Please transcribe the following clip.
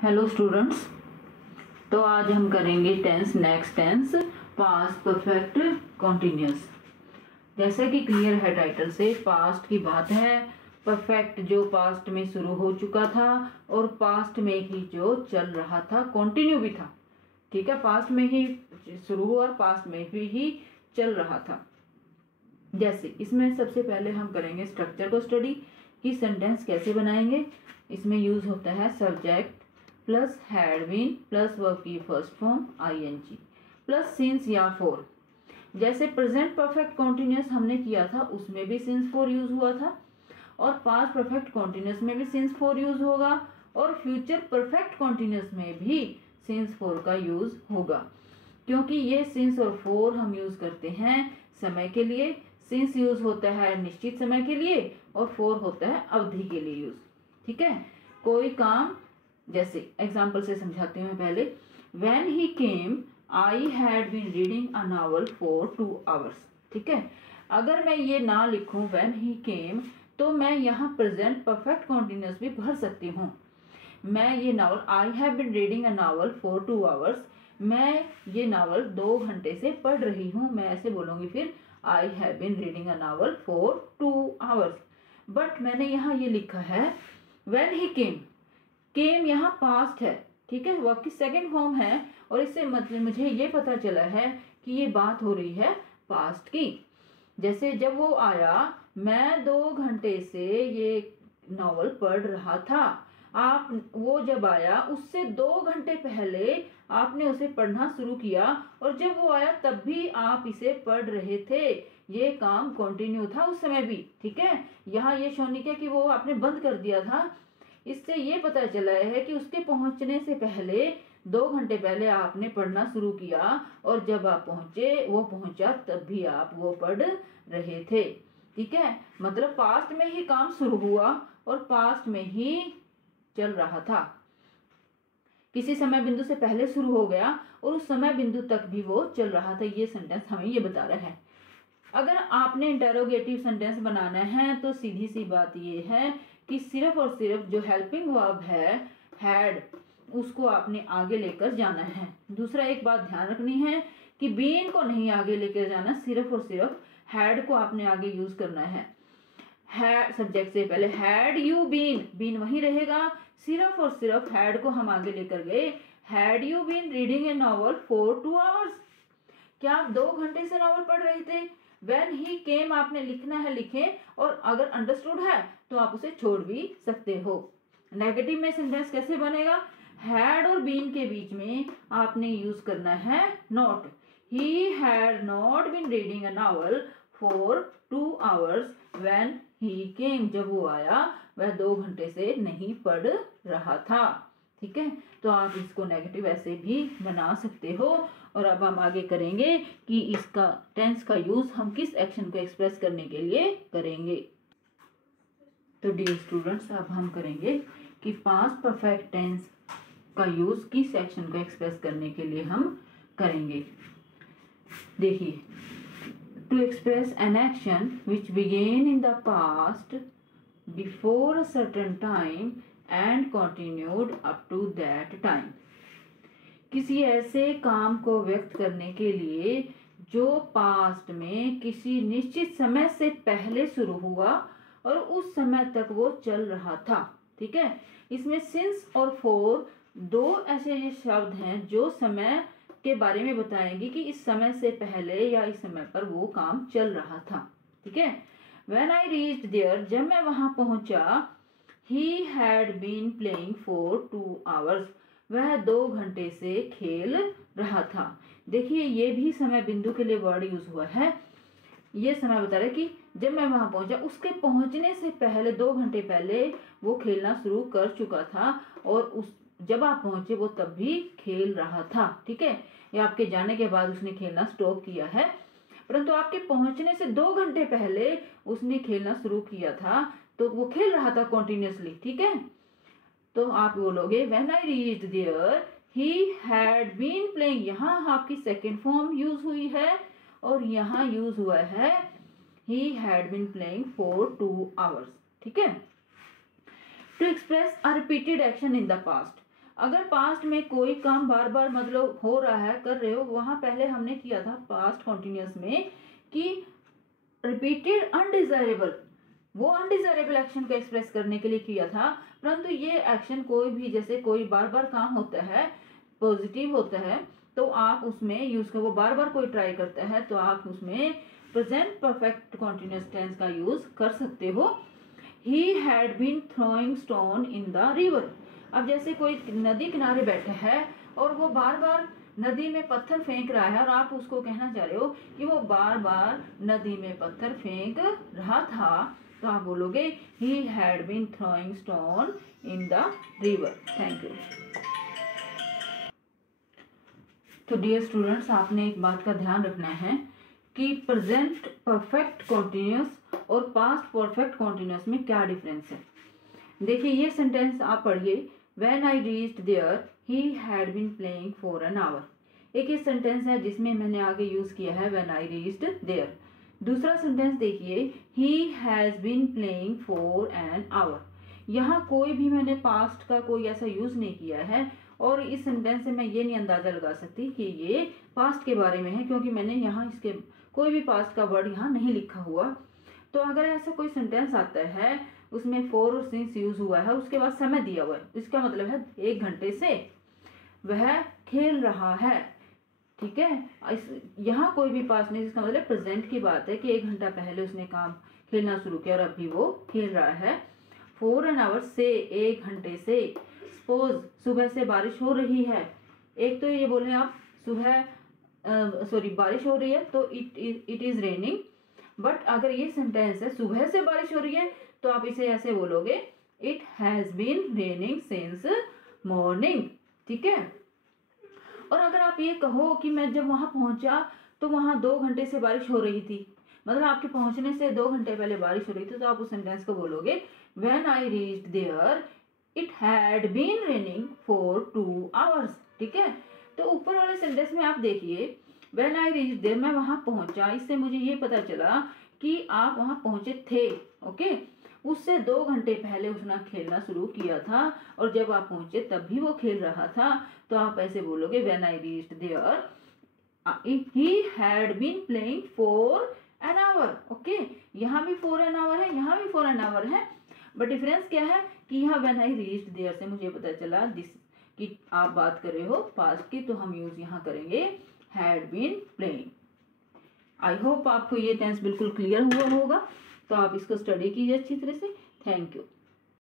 Hello students. तो आज हम करेंगे tense next tense past perfect continuous. जैसे कि क्लियर है टाइटल से, पास्ट की बात है, परफेक्ट जो पास्ट में शुरू हो चुका था और पास्ट में ही जो चल रहा था, कंटिन्यू भी था। ठीक है, पास्ट में ही शुरू हुआ और पास्ट में ही चल रहा था। जैसे इसमें सबसे पहले हम करेंगे स्ट्रक्चर को स्टडी कि सेंटेंस कैसे बनाएंगे। इसमें यूज होता है subject plus had been plus verb की first form ING plus since या फॉर। जैसे प्रेजेंट परफेक्ट कॉन्टिन्यूस हमने किया था उसमें भी सिंस फॉर यूज हुआ था और पास्ट परफेक्ट कॉन्टिन्यूस में भी सिंस फॉर यूज होगा और फ्यूचर परफेक्ट कॉन्टिन्यूस में भी सिंस फॉर का यूज होगा, क्योंकि ये सिंस और फॉर हम यूज करते हैं समय के लिए। सिंस यूज होता है निश्चित समय के लिए और फॉर होता है अवधि के लिए यूज। ठीक है, कोई काम, जैसे एग्जाम्पल से समझाती हूँ पहले। When he came, I had been reading a novel for 2 hours। ठीक है, अगर मैं ये ना लिखूं when he came तो मैं यहाँ प्रेजेंट परफेक्ट कॉन्टिन्यूस भी भर सकती हूँ। मैं ये novel I have been reading a novel for 2 hours, मैं ये नावल 2 घंटे से पढ़ रही हूँ, मैं ऐसे बोलूंगी फिर I have been reading a novel for 2 hours। But मैंने यहाँ ये लिखा है when he came, केम यहाँ पास्ट है। ठीक है, वर्ब की सेकंड फॉर्म है और इससे मतलब मुझे ये पता चला है कि ये बात हो रही है पास्ट की। जैसे जब वो आया, मैं 2 घंटे से ये नॉवल पढ़ रहा था। आप वो जब आया उससे 2 घंटे पहले आपने उसे पढ़ना शुरू किया और जब वो आया तब भी आप इसे पढ़ रहे थे। ये काम कंटिन्यू था उस समय भी। ठीक है, यहाँ ये शो नहीं किया कि वो आपने बंद कर दिया था। इससे ये पता चला है कि उसके पहुंचने से पहले 2 घंटे पहले आपने पढ़ना शुरू किया और जब आप पहुंचे, वो पहुंचा, तब भी आप वो पढ़ रहे थे। ठीक है, मतलब पास्ट में ही काम शुरू हुआ और पास्ट में ही चल रहा था। किसी समय बिंदु से पहले शुरू हो गया और उस समय बिंदु तक भी वो चल रहा था। ये सेंटेंस हमें ये बता रहा है। अगर आपने इंटरोगेटिव सेंटेंस बनाना है तो सीधी सी बात ये है कि सिर्फ और सिर्फ जो हेल्पिंग वर्ब है हैड, उसको आपने आगे लेकर जाना है। दूसरा एक बात ध्यान रखनी है कि बीन को नहीं आगे लेकर जाना, सिर्फ और सिर्फ हैड को आपने आगे यूज करना है। हैड सब्जेक्ट से पहले हैड यू बीन, बीन वहीं रहेगा, सिर्फ और सिर्फ हैड को हम आगे लेकर गए। Had you been reading a novel for 2 hours, क्या आप 2 घंटे से नॉवल पढ़ रहे थे। When he came आपने लिखना है, लिखें, और अगर अंडरस्टूड है तो आप उसे छोड़ भी सकते हो। नेगेटिव में सेंटेंस कैसे बनेगा, हैड और बीन के बीच में आपने यूज करना है not. He had not been reading a novel for 2 hours when he came, जब वो आया वह 2 घंटे से नहीं पढ़ रहा था। ठीक है, तो आप इसको नेगेटिव ऐसे भी बना सकते हो। और अब हम आगे करेंगे कि इसका टेंस का यूज हम किस एक्शन को एक्सप्रेस करने के लिए करेंगे। तो डियर स्टूडेंट्स, अब हम करेंगे कि पास्ट परफेक्ट टेंस का यूज किस एक्शन को एक्सप्रेस करने के लिए हम करेंगे। देखिए, to express an action which began in the past before a certain time and continued up to that time. किसी ऐसे काम को व्यक्त करने के लिए जो पास्ट में किसी निश्चित समय से पहले शुरू हुआ और उस समय तक वो चल रहा था। ठीक है, इसमें सिंस और फॉर 2 ऐसे शब्द हैं जो समय के बारे में बताएंगे कि इस समय से पहले या इस समय पर वो काम चल रहा था। ठीक है, When I reached there, जब मैं वहां पहुंचा, he had been playing for 2 hours, वह 2 घंटे से खेल रहा था। देखिए, ये भी समय बिंदु के लिए वर्ड यूज हुआ है। ये समय बता रहा है कि जब मैं वहां पहुंचा, उसके पहुंचने से पहले 2 घंटे पहले वो खेलना शुरू कर चुका था और उस जब आप पहुंचे वो तब भी खेल रहा था। ठीक है, या आपके जाने के बाद उसने खेलना स्टॉप किया है, परंतु आपके पहुंचने से 2 घंटे पहले उसने खेलना शुरू किया था, तो वो खेल रहा था कंटिन्यूअसली। ठीक है, तो आप बोलोगे When I reached there, he had been playing, यहाँ आपकी सेकेंड फॉर्म यूज हुई है और यहाँ यूज हुआ है he had been playing for 2 hours। ठीक है, to express a repeated action in the past, अगर पास्ट में कोई काम बार बार मतलब हो रहा है, कर रहे हो, वहां पहले हमने किया था पास्ट कॉन्टिन्यूस में कि रिपीटेड अनडिजायरेबल, वो अनडिजायरेबल एक्शन को एक्सप्रेस करने के लिए किया था। परंतु ये एक्शन कोई भी, जैसे कोई बार बार काम होता है, पॉजिटिव होता है, तो आप उसमें यूज कर, वो बार बार कोई ट्राई करता है तो आप उसमें प्रेजेंट परफेक्ट कॉन्टिन्यूस टेंस का यूज कर सकते हो। He had been throwing stone in the river. अब जैसे कोई नदी किनारे बैठा है और वो बार बार नदी में पत्थर फेंक रहा है और आप उसको कहना चाह रहे हो कि वो बार बार नदी में पत्थर फेंक रहा था, तो आप बोलोगे he had been throwing stone in the river. Thank you. तो डियर स्टूडेंट्स, आपने एक बात का ध्यान रखना है कि प्रेजेंट परफेक्ट कॉन्टिन्यूस और पास्ट परफेक्ट कॉन्टिन्यूस में क्या डिफरेंस है। देखिए ये सेंटेंस आप पढ़िए, When I reached there, he had been playing for an hour। एक ये सेंटेंस है जिसमें मैंने आगे यूज किया है when I reached there। दूसरा सेंटेंस देखिए, he has been playing for an hour। यहाँ कोई भी मैंने पास्ट का कोई ऐसा यूज नहीं किया है और इस सेंटेंस से मैं ये नहीं अंदाजा लगा सकती कि ये पास्ट के बारे में है, क्योंकि मैंने यहाँ इसके कोई भी पास्ट का वर्ड यहाँ नहीं लिखा हुआ। तो अगर ऐसा कोई सेंटेंस आता है उसमें फोर और सिंस यूज हुआ है, उसके बाद समय दिया हुआ है, इसका मतलब है 1 घंटे से वह खेल रहा है। ठीक है, यहाँ कोई भी पास्ट नहीं, इसका मतलब प्रेजेंट की बात है कि 1 घंटा पहले उसने काम खेलना शुरू किया और अभी वो खेल रहा है। 4 an hour से, 1 घंटे से। सपोज सुबह से बारिश हो रही है, एक तो ये बोले आप सुबह बारिश हो रही है तो इट इज रेनिंग। बट अगर ये सेंटेंस है सुबह से बारिश हो रही है तो आप इसे ऐसे बोलोगे, it has been raining since morning. ठीक है, और अगर आप ये कहो कि मैं जब वहां पहुंचा तो वहां 2 घंटे से बारिश हो रही थी, मतलब आपके पहुंचने से 2 घंटे पहले बारिश हो रही थी, तो आप उस सेंटेंस को बोलोगे when I reached there it had been raining for 2 hours। ठीक है, तो ऊपर वाले सेंटेंस में आप देखिए, व्हेन आई रीच्ड देयर, मैं वहां पहुंचा, इससे मुझे ये पता चला कि आप वहां पहुंचे थे। ओके, उससे 2 घंटे पहले उसने खेलना शुरू किया था और जब आप पहुंचे तब भी वो खेल रहा था, तो आप ऐसे बोलोगे when I reached there he had been playing for an hour. Okay, यहाँ भी 4 an hour है, यहाँ भी 4 an hour है, बट डिफरेंस क्या है कि यहाँ व्हेन आई रीच्ड देयर से मुझे पता चला दिस कि आप बात कर रहे हो पास्ट की, तो हम यूज यहाँ करेंगे had been playing. I hope आपको ये टेंस बिल्कुल क्लियर हुआ होगा, तो आप इसको स्टडी कीजिए अच्छी तरह से। Thank you.